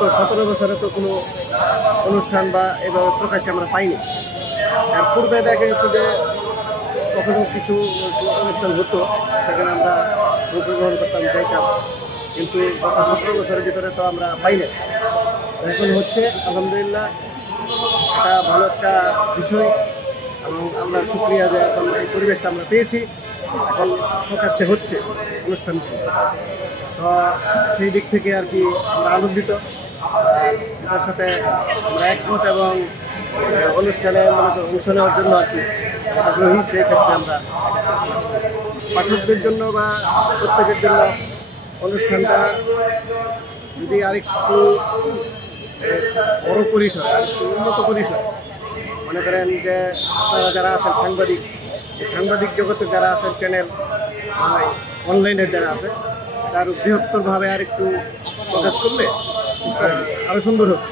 গত 17 বছরে তো কোনো অনুষ্ঠান বা এভাবে প্রকাশ্যে আমরা পাইনি। এর পূর্বে দেখা গেছে যে কখনো কিছু অনুষ্ঠান হতো, সেখানে আমরা অংশগ্রহণ করতাম, যাইতাম, কিন্তু গত 17 বছরের ভিতরে তো আমরা পাই না। এখন হচ্ছে আলহামদুলিল্লাহ, এটা ভালো একটা বিষয় এবং আল্লাহর শুকরিয়া যে এখন এই পরিবেশটা আমরা পেয়েছি, এখন প্রকাশ্যে হচ্ছে অনুষ্ঠানটি। তো সেই দিক থেকে আর কি আমরা আনন্দিত, এটার সাথে আমরা একমত এবং অনুষ্ঠানে অংশ নেওয়ার জন্য আর কি আগ্রহী। সেই ক্ষেত্রে আমরা আসছি। পাঠকদের জন্য বা প্রত্যেকের জন্য অনুষ্ঠানটা যদি আরেকটু বড় পরিসর, আরেকটু উন্নত পরিসর, মনে করেন যে আপনারা যারা আছেন সাংবাদিক জগতে যারা আছেন, চ্যানেল বা অনলাইনের যারা আছে, তার বৃহত্তরভাবে আরেকটু প্রকাশ করলে আরও সুন্দর হবে।